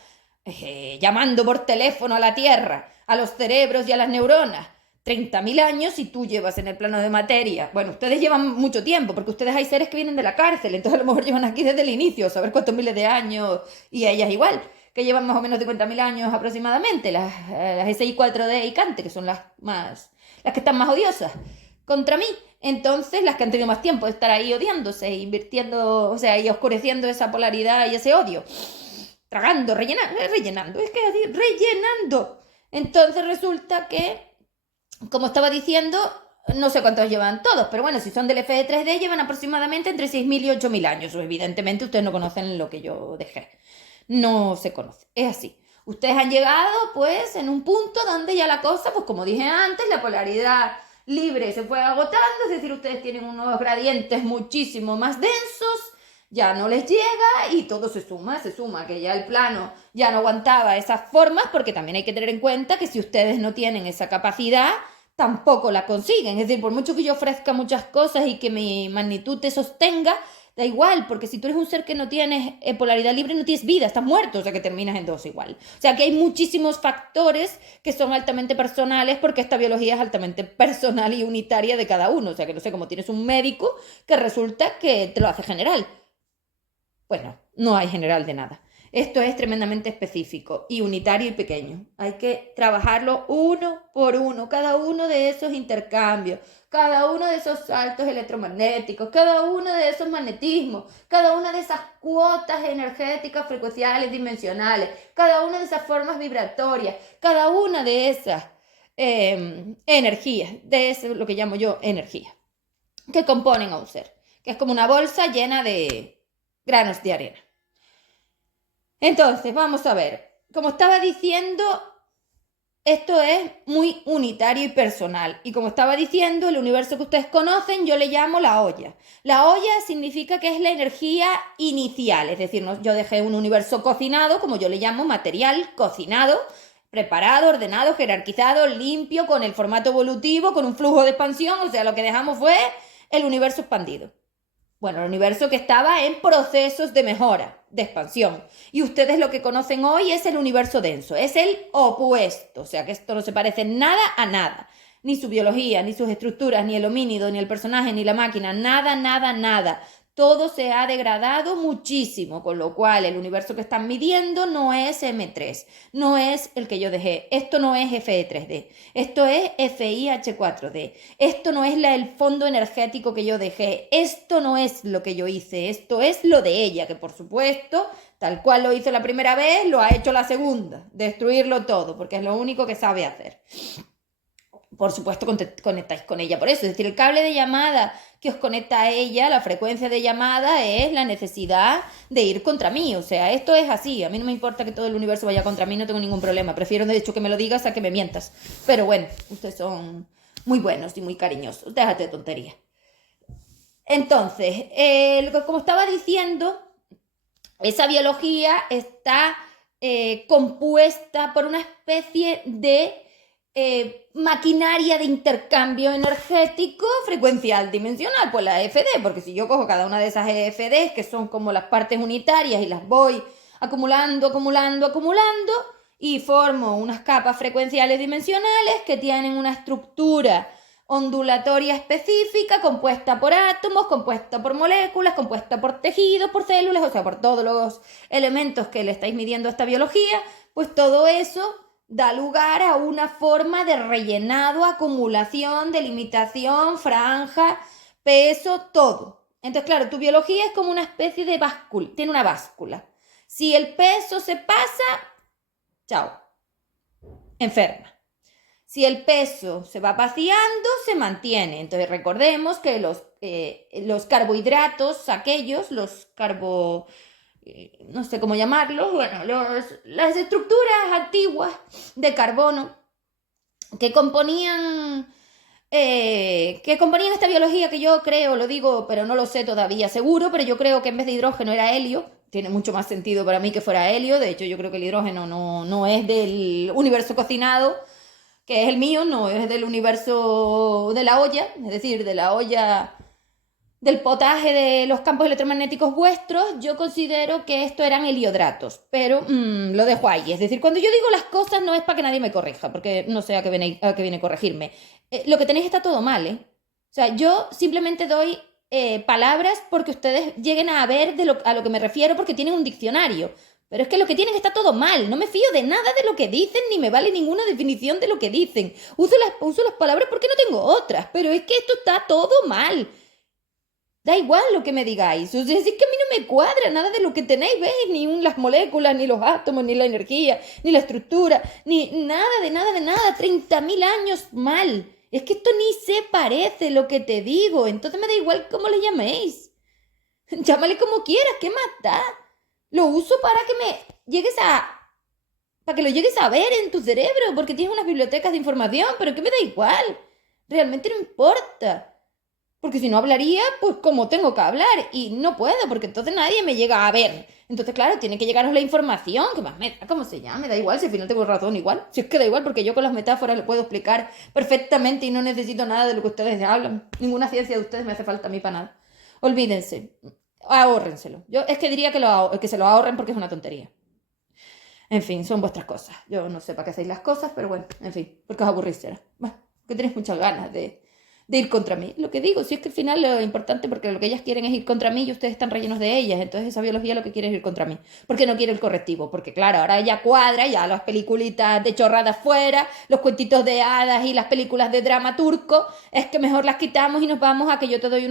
llamando por teléfono a la Tierra, a los cerebros y a las neuronas, 30.000 años y tú llevas en el plano de materia. Bueno, ustedes llevan mucho tiempo, porque ustedes hay seres que vienen de la cárcel, entonces a lo mejor llevan aquí desde el inicio, saber cuántos miles de años, y ellas igual, que llevan más o menos 50.000 años aproximadamente, las SI 4D y Cante, que son las que están más odiosas contra mí. Entonces, las que han tenido más tiempo de estar ahí odiándose, invirtiendo, o sea, y oscureciendo esa polaridad y ese odio, tragando, rellenando, es que así, rellenando. Entonces resulta que, como estaba diciendo, no sé cuántos llevan todos, pero bueno, si son del FE3D llevan aproximadamente entre 6.000 y 8.000 años. O evidentemente ustedes no conocen lo que yo dejé. No se conoce, es así. Ustedes han llegado pues en un punto donde ya la cosa, pues como dije antes, la polaridad libre se fue agotando, es decir, ustedes tienen unos gradientes muchísimo más densos, ya no les llega y todo se suma, que ya el plano ya no aguantaba esas formas, porque también hay que tener en cuenta que si ustedes no tienen esa capacidad, tampoco la consiguen. Es decir, por mucho que yo ofrezca muchas cosas y que mi magnitud te sostenga, da igual, porque si tú eres un ser que no tienes polaridad libre, no tienes vida, estás muerto, o sea que terminas en dos igual. O sea que hay muchísimos factores que son altamente personales, porque esta biología es altamente personal y unitaria de cada uno. O sea que no sé, como tienes un médico que resulta que te lo hace general. Pues no, no hay general de nada. Esto es tremendamente específico y unitario y pequeño. Hay que trabajarlo uno por uno, cada uno de esos intercambios, cada uno de esos saltos electromagnéticos, cada uno de esos magnetismos, cada una de esas cuotas energéticas, frecuenciales, dimensionales, cada una de esas formas vibratorias, cada una de esas energías, de eso lo que llamo yo energía, que componen a un ser, que es como una bolsa llena de granos de arena. Entonces, vamos a ver, como estaba diciendo, esto es muy unitario y personal. Y como estaba diciendo, el universo que ustedes conocen, yo le llamo la olla. La olla significa que es la energía inicial, es decir, yo dejé un universo cocinado, como yo le llamo, material cocinado, preparado, ordenado, jerarquizado, limpio, con el formato evolutivo, con un flujo de expansión, o sea, lo que dejamos fue el universo expandido. Bueno, el universo que estaba en procesos de mejora, de expansión. Y ustedes lo que conocen hoy es el universo denso, es el opuesto. O sea que esto no se parece nada a nada. Ni su biología, ni sus estructuras, ni el homínido, ni el personaje, ni la máquina, nada, nada, nada. Todo se ha degradado muchísimo, con lo cual el universo que están midiendo no es M3, no es el que yo dejé. Esto no es FE3D, esto es FIH4D. Esto no es el fondo energético que yo dejé, esto no es lo que yo hice, esto es lo de ella, que por supuesto, tal cual lo hizo la primera vez, lo ha hecho la segunda, destruirlo todo, porque es lo único que sabe hacer. Por supuesto, conectáis con ella por eso. Es decir, el cable de llamada que os conecta a ella, la frecuencia de llamada, es la necesidad de ir contra mí. O sea, esto es así. A mí no me importa que todo el universo vaya contra mí, no tengo ningún problema. Prefiero, de hecho, que me lo digas a que me mientas. Pero bueno, ustedes son muy buenos y muy cariñosos. Déjate de tontería. Entonces, como estaba diciendo, esa biología está compuesta por una especie de maquinaria de intercambio energético frecuencial dimensional, pues la EFD, porque si yo cojo cada una de esas EFDs, que son como las partes unitarias, y las voy acumulando, y formo unas capas frecuenciales dimensionales que tienen una estructura ondulatoria específica, compuesta por átomos, compuesta por moléculas, compuesta por tejidos, por células, o sea, por todos los elementos que le estáis midiendo a esta biología, pues todo eso da lugar a una forma de rellenado, acumulación, delimitación, franja, peso, todo. Entonces, claro, tu biología es como una especie de báscula, tiene una báscula. Si el peso se pasa, chao, enferma. Si el peso se va vaciando, se mantiene. Entonces, recordemos que los carbohidratos, aquellos, no sé cómo llamarlos, bueno, las estructuras antiguas de carbono que componían esta biología, que yo creo, lo digo, pero no lo sé todavía seguro, pero yo creo que en vez de hidrógeno era helio. Tiene mucho más sentido para mí que fuera helio. De hecho, yo creo que el hidrógeno no es del universo cocinado, que es el mío, no es del universo de la olla, es decir, de la olla del potaje de los campos electromagnéticos vuestros. Yo considero que esto eran heliodratos, pero lo dejo ahí. Es decir, cuando yo digo las cosas no es para que nadie me corrija, porque no sé a qué viene a corregirme. lo que tenéis está todo mal, ¿eh? O sea, yo simplemente doy palabras porque ustedes lleguen a ver a lo que me refiero porque tienen un diccionario. Pero es que lo que tienen está todo mal. No me fío de nada de lo que dicen ni me vale ninguna definición de lo que dicen. Uso las palabras porque no tengo otras. Pero es que esto está todo mal. Da igual lo que me digáis. O sea, es que a mí no me cuadra nada de lo que tenéis, ¿veis? Las moléculas, ni los átomos, ni la energía, ni la estructura, ni nada de nada de nada. 30.000 años mal. Es que esto ni se parece lo que te digo. Entonces me da igual cómo le llaméis. Llámale como quieras, ¿qué más da? Lo uso para que me llegues a... para que lo llegues a ver en tu cerebro, porque tienes unas bibliotecas de información, pero que me da igual. Realmente no importa. Porque si no hablaría, pues como tengo que hablar. Y no puedo, porque entonces nadie me llega a ver. Entonces, claro, tiene que llegaros la información, que más me da, como se llama, me da igual, si al final tengo razón igual. Si es que da igual, porque yo con las metáforas lo puedo explicar perfectamente y no necesito nada de lo que ustedes hablan. Ninguna ciencia de ustedes me hace falta a mí para nada. Olvídense, ahórrenselo. Yo es que diría que se lo ahorren porque es una tontería. En fin, son vuestras cosas. Yo no sé para qué hacéis las cosas, pero bueno, en fin, porque os aburrís será. Bueno, que tenéis muchas ganas de ir contra mí. Lo que digo, si es que al final lo importante, porque lo que ellas quieren es ir contra mí y ustedes están rellenos de ellas, entonces esa biología lo que quiere es ir contra mí. Porque no quiere el correctivo, porque claro, ahora ella cuadra, ya las peliculitas de chorradas fuera, los cuentitos de hadas y las películas de drama turco, es que mejor las quitamos y nos vamos a que yo te doy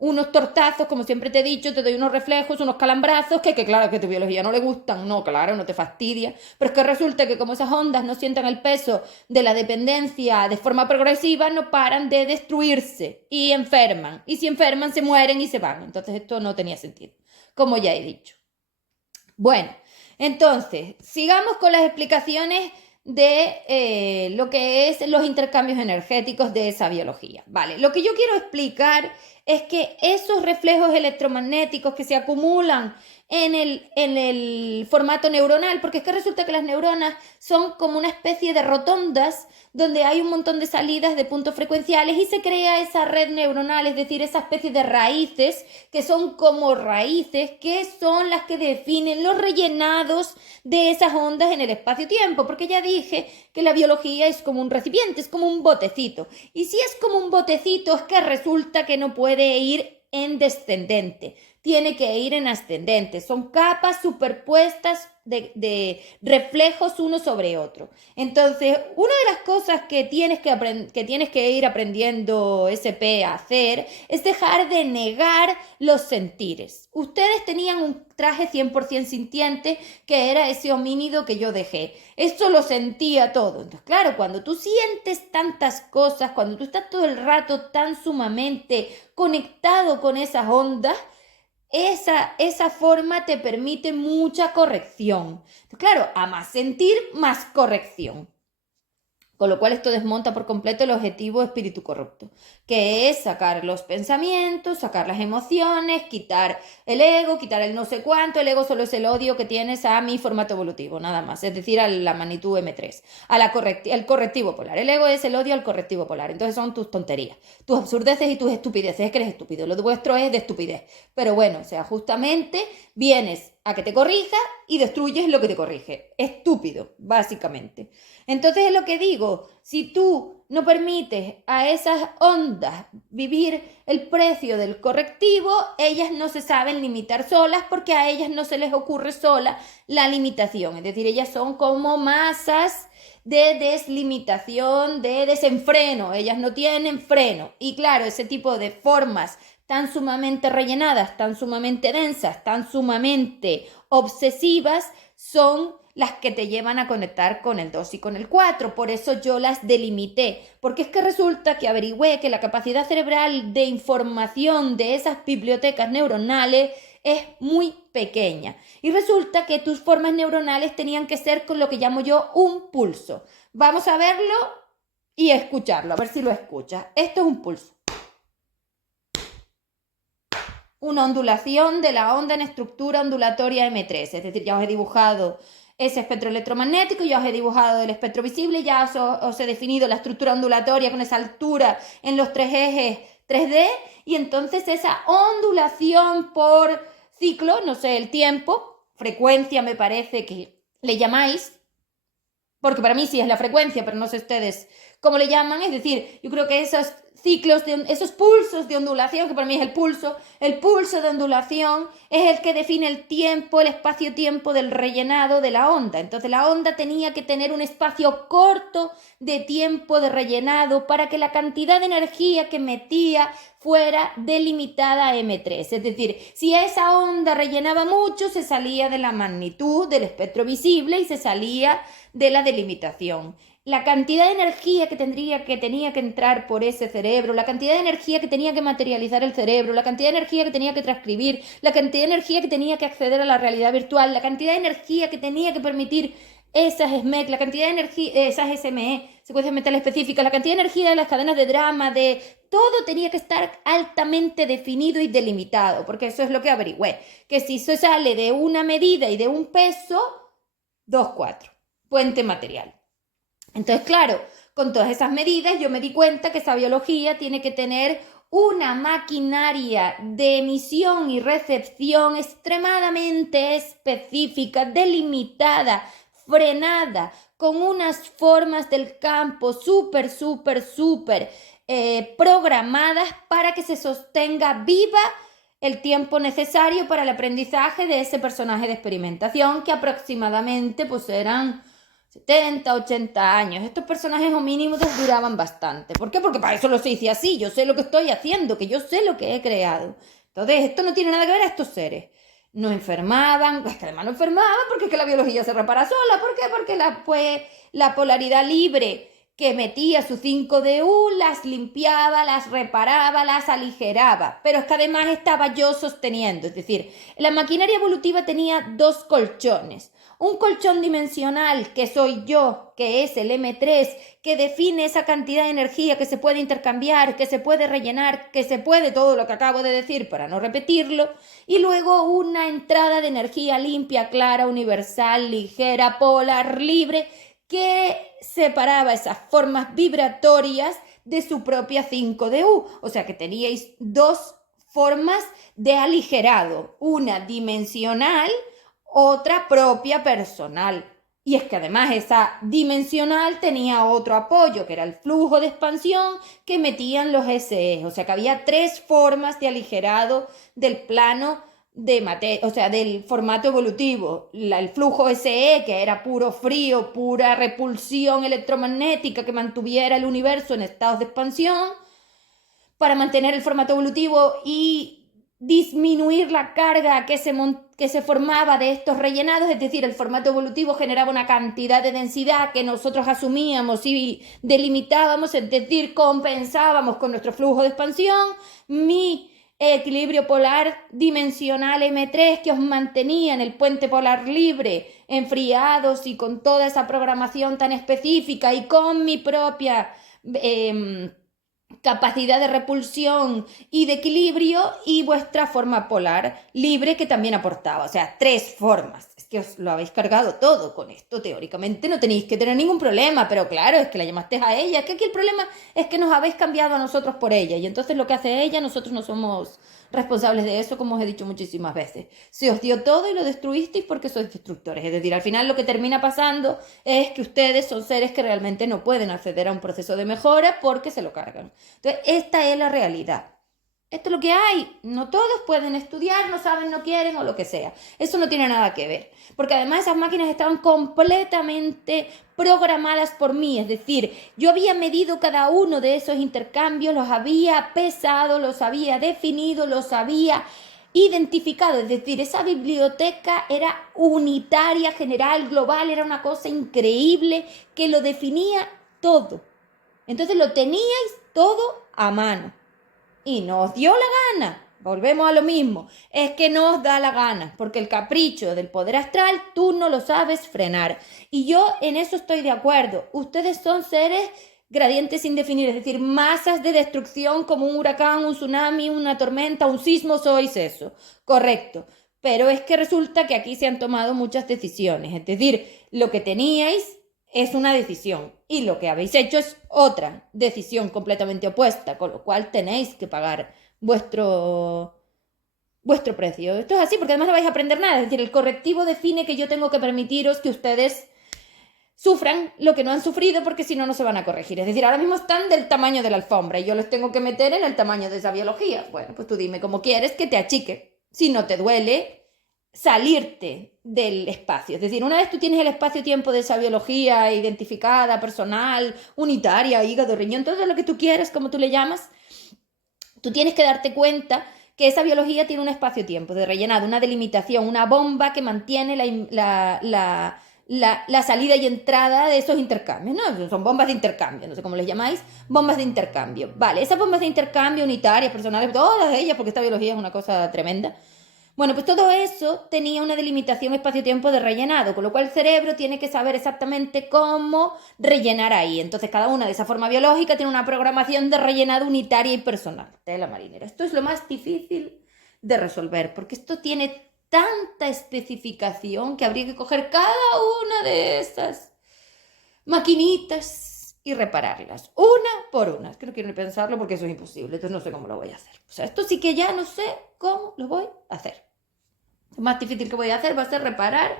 unos tortazos, como siempre te he dicho, te doy unos reflejos, unos calambrazos, que claro, que a tu biología no le gustan, no, claro, no te fastidia, pero es que resulta que como esas ondas no sientan el peso de la dependencia de forma progresiva, no paran de destruirse y enferman, y si enferman se mueren y se van, entonces esto no tenía sentido, como ya he dicho. Bueno, entonces, sigamos con las explicaciones de lo que es los intercambios energéticos de esa biología. Vale, lo que yo quiero explicar es que esos reflejos electromagnéticos que se acumulan en el formato neuronal, porque es que resulta que las neuronas son como una especie de rotondas donde hay un montón de salidas de puntos frecuenciales y se crea esa red neuronal, es decir, esa especie de raíces que son como raíces que son las que definen los rellenados de esas ondas en el espacio-tiempo, porque ya dije que la biología es como un recipiente, es como un botecito. Y si es como un botecito es que resulta que no puede ir en descendente, tiene que ir en ascendente. Son capas superpuestas de reflejos uno sobre otro. Entonces, una de las cosas que tienes que ir aprendiendo SP a hacer es dejar de negar los sentires. Ustedes tenían un traje 100% sintiente que era ese homínido que yo dejé. Esto lo sentía todo. Entonces, claro, cuando tú sientes tantas cosas, cuando tú estás todo el rato tan sumamente conectado con esas ondas, esa forma te permite mucha corrección. Claro, a más sentir, más corrección. Con lo cual esto desmonta por completo el objetivo espíritu corrupto, que es sacar los pensamientos, sacar las emociones, quitar el ego, quitar el no sé cuánto. El ego solo es el odio que tienes a mi formato evolutivo, nada más, es decir, a la magnitud M3, el correctivo polar. El ego es el odio al correctivo polar. Entonces son tus tonterías, tus absurdeces y tus estupideces. Es que eres estúpido, lo de vuestro es de estupidez. Pero bueno, o sea, justamente vienes a que te corrija y destruyes lo que te corrige. Estúpido, básicamente. Entonces es lo que digo, si tú no permites a esas ondas vivir el precio del correctivo, ellas no se saben limitar solas porque a ellas no se les ocurre sola la limitación. Es decir, ellas son como masas de deslimitación, de desenfreno. Ellas no tienen freno. Y claro, ese tipo de formas tan sumamente rellenadas, tan sumamente densas, tan sumamente obsesivas, son las que te llevan a conectar con el 2 y con el 4. Por eso yo las delimité, porque es que resulta que averigüé que la capacidad cerebral de información de esas bibliotecas neuronales es muy pequeña. Y resulta que tus formas neuronales tenían que ser con lo que llamo yo un pulso. Vamos a verlo y escucharlo, a ver si lo escuchas. Esto es un pulso. Una ondulación de la onda en estructura ondulatoria M3, es decir, ya os he dibujado ese espectro electromagnético, ya os he dibujado el espectro visible, ya os he definido la estructura ondulatoria con esa altura en los tres ejes 3D, y entonces esa ondulación por ciclo, no sé el tiempo, frecuencia me parece que le llamáis, porque para mí sí es la frecuencia, pero no sé ustedes como le llaman, es decir, yo creo que esos ciclos, esos pulsos de ondulación, que para mí es el pulso de ondulación es el que define el tiempo, el espacio-tiempo del rellenado de la onda. Entonces la onda tenía que tener un espacio corto de tiempo de rellenado para que la cantidad de energía que metía fuera delimitada a M3. Es decir, si esa onda rellenaba mucho, se salía de la magnitud del espectro visible y se salía de la delimitación. La cantidad de energía que tenía que entrar por ese cerebro, la cantidad de energía que tenía que materializar el cerebro, la cantidad de energía que tenía que transcribir, la cantidad de energía que tenía que acceder a la realidad virtual, la cantidad de energía que tenía que permitir esas SMEC, la cantidad de energía, esas SME, secuencias mentales específicas, la cantidad de energía de las cadenas de drama, de todo tenía que estar altamente definido y delimitado, porque eso es lo que averigüé, que si se sale de una medida y de un peso, 2,4, puente material. Entonces, claro, con todas esas medidas yo me di cuenta que esa biología tiene que tener una maquinaria de emisión y recepción extremadamente específica, delimitada, frenada, con unas formas del campo súper programadas para que se sostenga viva el tiempo necesario para el aprendizaje de ese personaje de experimentación, que aproximadamente pues eran 70, 80 años. Estos personajes homínidos duraban bastante. ¿Por qué? Porque para eso los hice así. Yo sé lo que estoy haciendo, que yo sé lo que he creado. Entonces, esto no tiene nada que ver a estos seres. No enfermaban, es que además no enfermaban porque es que la biología se repara sola. ¿Por qué? Porque la polaridad libre que metía su 5DU las limpiaba, las reparaba, las aligeraba. Pero es que además estaba yo sosteniendo. Es decir, la maquinaria evolutiva tenía dos colchones. Un colchón dimensional, que soy yo, que es el M3, que define esa cantidad de energía que se puede intercambiar, que se puede rellenar, que se puede todo lo que acabo de decir para no repetirlo, y luego una entrada de energía limpia, clara, universal, ligera, polar, libre, que separaba esas formas vibratorias de su propia 5DU. O sea que teníais dos formas de aligerado, una dimensional, otra propia personal. Y es que además esa dimensional tenía otro apoyo, que era el flujo de expansión que metían los SE. O sea que había tres formas de aligerado del plano de materia, o sea, del formato evolutivo. El flujo SE, que era puro frío, pura repulsión electromagnética que mantuviera el universo en estados de expansión para mantener el formato evolutivo y disminuir la carga que se formaba de estos rellenados, es decir, el formato evolutivo generaba una cantidad de densidad que nosotros asumíamos y delimitábamos, es decir, compensábamos con nuestro flujo de expansión. Mi equilibrio polar dimensional M3 que os mantenía en el puente polar libre, enfriados y con toda esa programación tan específica y con mi propia capacidad de repulsión y de equilibrio, y vuestra forma polar libre que también aportaba. O sea, tres formas. Es que os lo habéis cargado todo con esto. Teóricamente no tenéis que tener ningún problema, pero claro, es que la llamasteis a ella. Es que aquí el problema es que nos habéis cambiado a nosotros por ella, y entonces lo que hace ella, nosotros no somos responsables de eso, como os he dicho muchísimas veces. Se os dio todo y lo destruisteis porque sois destructores. Es decir, al final lo que termina pasando es que ustedes son seres que realmente no pueden acceder a un proceso de mejora porque se lo cargan. Entonces, esta es la realidad. Esto es lo que hay. No todos pueden estudiar, no saben, no quieren o lo que sea. Eso no tiene nada que ver. Porque además esas máquinas estaban completamente programadas por mí. Es decir, yo había medido cada uno de esos intercambios, los había pesado, los había definido, los había identificado. Es decir, esa biblioteca era unitaria, general, global, era una cosa increíble que lo definía todo. Entonces lo teníais todo a mano. Y no os dio la gana. Volvemos a lo mismo. Es que no os da la gana, porque el capricho del poder astral tú no lo sabes frenar. Y yo en eso estoy de acuerdo. Ustedes son seres gradientes sin definir, es decir, masas de destrucción como un huracán, un tsunami, una tormenta, un sismo, sois eso. Correcto. Pero es que resulta que aquí se han tomado muchas decisiones. Es decir, lo que teníais es una decisión y lo que habéis hecho es otra decisión completamente opuesta, con lo cual tenéis que pagar vuestro precio. Esto es así porque además no vais a aprender nada. Es decir, el correctivo define que yo tengo que permitiros que ustedes sufran lo que no han sufrido porque si no, no se van a corregir. Es decir, ahora mismo están del tamaño de la alfombra y yo los tengo que meter en el tamaño de esa biología. Bueno, pues tú dime cómo quieres que te achique. Si no te duele salirte del espacio. Es decir, una vez tú tienes el espacio-tiempo de esa biología identificada, personal, unitaria, hígado, riñón, todo lo que tú quieras, como tú le llamas, tú tienes que darte cuenta que esa biología tiene un espacio-tiempo de rellenado, una delimitación, una bomba que mantiene la salida y entrada de esos intercambios, ¿no? Son bombas de intercambio, no sé cómo les llamáis, bombas de intercambio. Vale, esas bombas de intercambio unitarias, personales, todas ellas, porque esta biología es una cosa tremenda. Bueno, pues todo eso tenía una delimitación espacio-tiempo de rellenado, con lo cual el cerebro tiene que saber exactamente cómo rellenar ahí. Entonces, cada una de esa forma biológica tiene una programación de rellenado unitaria y personal. Tela marinera. Esto es lo más difícil de resolver, porque esto tiene tanta especificación que habría que coger cada una de esas maquinitas y repararlas, una por una. Es que no quiero ni pensarlo porque eso es imposible, entonces no sé cómo lo voy a hacer. O sea, esto sí que ya no sé cómo lo voy a hacer. Lo más difícil que voy a hacer va a ser reparar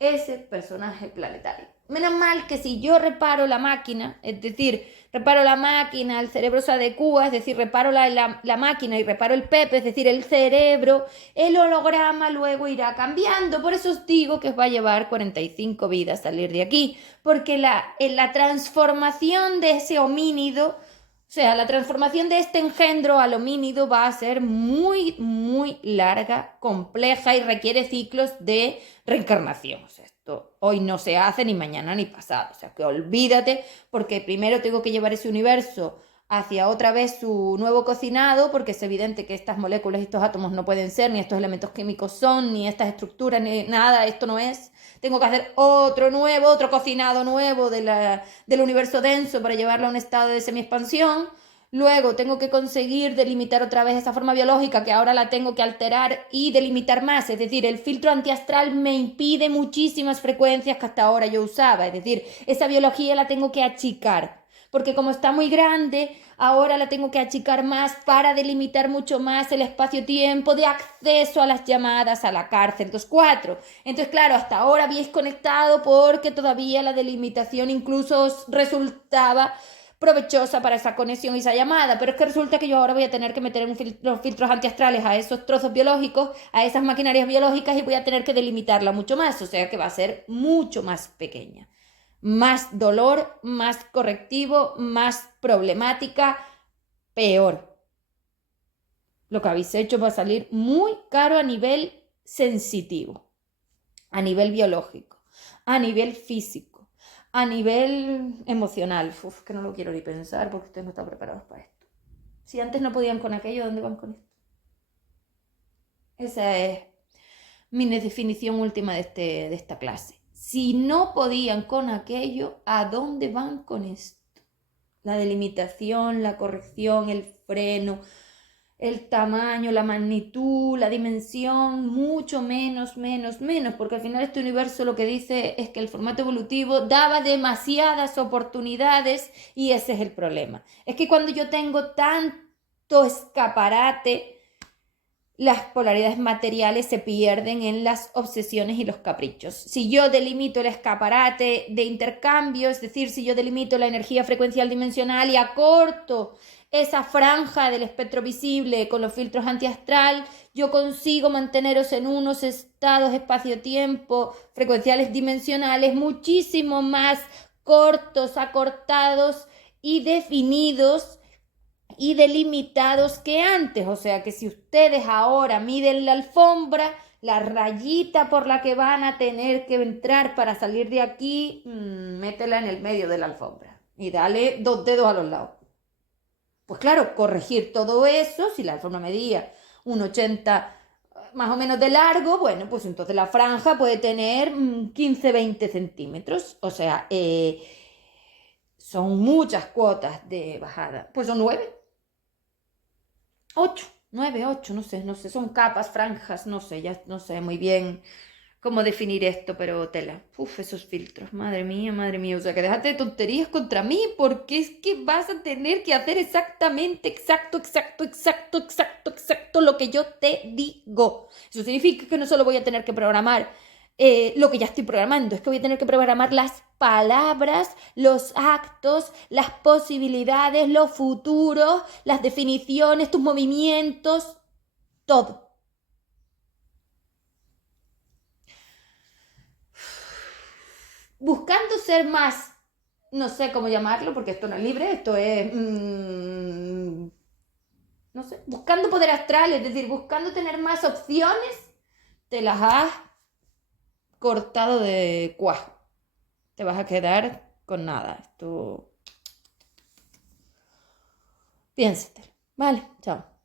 ese personaje planetario. Menos mal que si yo reparo la máquina, es decir, reparo la máquina, el cerebro se adecua, es decir, reparo la máquina y reparo el Pepe, es decir, el cerebro, el holograma luego irá cambiando. Por eso os digo que os va a llevar 45 vidas salir de aquí, porque en la transformación de ese homínido, o sea, la transformación de este engendro al homínido va a ser muy, muy larga, compleja y requiere ciclos de reencarnación. O sea, esto hoy no se hace ni mañana ni pasado. O sea, que olvídate, porque primero tengo que llevar ese universo hacia otra vez su nuevo cocinado, porque es evidente que estas moléculas y estos átomos no pueden ser, ni estos elementos químicos son, ni estas estructuras, ni nada, esto no es. Tengo que hacer otro nuevo, otro cocinado nuevo del universo denso para llevarlo a un estado de semi-expansión. Luego tengo que conseguir delimitar otra vez esa forma biológica que ahora la tengo que alterar y delimitar más. Es decir, el filtro antiastral me impide muchísimas frecuencias que hasta ahora yo usaba. Es decir, esa biología la tengo que achicar. Porque como está muy grande, ahora la tengo que achicar más para delimitar mucho más el espacio-tiempo de acceso a las llamadas a la cárcel. Entonces, 4. Entonces, claro, hasta ahora habíais conectado porque todavía la delimitación incluso os resultaba provechosa para esa conexión y esa llamada, pero es que resulta que yo ahora voy a tener que meter los filtros antiastrales a esos trozos biológicos, a esas maquinarias biológicas y voy a tener que delimitarla mucho más, o sea que va a ser mucho más pequeña. Más dolor, más correctivo, más problemática, peor. Lo que habéis hecho va a salir muy caro a nivel sensitivo, a nivel biológico, a nivel físico, a nivel emocional. Uf, que no lo quiero ni pensar porque ustedes no están preparados para esto. Si antes no podían con aquello, ¿dónde van con esto? Esa es mi definición última de esta clase. Si no podían con aquello, ¿a dónde van con esto? La delimitación, la corrección, el freno, el tamaño, la magnitud, la dimensión, mucho menos, porque al final este universo lo que dice es que el formato evolutivo daba demasiadas oportunidades y ese es el problema. Es que cuando yo tengo tanto escaparate, las polaridades materiales se pierden en las obsesiones y los caprichos. Si yo delimito el escaparate de intercambio, es decir, si yo delimito la energía frecuencial dimensional y acorto esa franja del espectro visible con los filtros antiastral, yo consigo manteneros en unos estados espacio-tiempo frecuenciales dimensionales muchísimo más cortos, acortados y definidos y delimitados que antes. O sea que si ustedes ahora miden la alfombra, la rayita por la que van a tener que entrar para salir de aquí, métela en el medio de la alfombra y dale 2 dedos a los lados. Pues claro, corregir todo eso, si la alfombra medía un 80 más o menos de largo, bueno, pues entonces la franja puede tener 15-20 centímetros. O sea, son muchas cuotas de bajada. Pues son 9. 8, 9, 8, no sé, son capas, franjas, no sé, ya no sé muy bien cómo definir esto, pero tela. Uf, esos filtros, madre mía, o sea, que déjate de tonterías contra mí, porque es que vas a tener que hacer exactamente, exacto, lo que yo te digo. Eso significa que no solo voy a tener que programar lo que ya estoy programando. Es que voy a tener que programar las palabras, los actos, las posibilidades, los futuros, las definiciones, tus movimientos, todo. Buscando ser más, no sé cómo llamarlo, porque esto no es libre, esto es, no sé, buscando poder astral, es decir, buscando tener más opciones, te las has cortado de cuajo. Te vas a quedar con nada. Esto, piénsatelo. Vale, chao.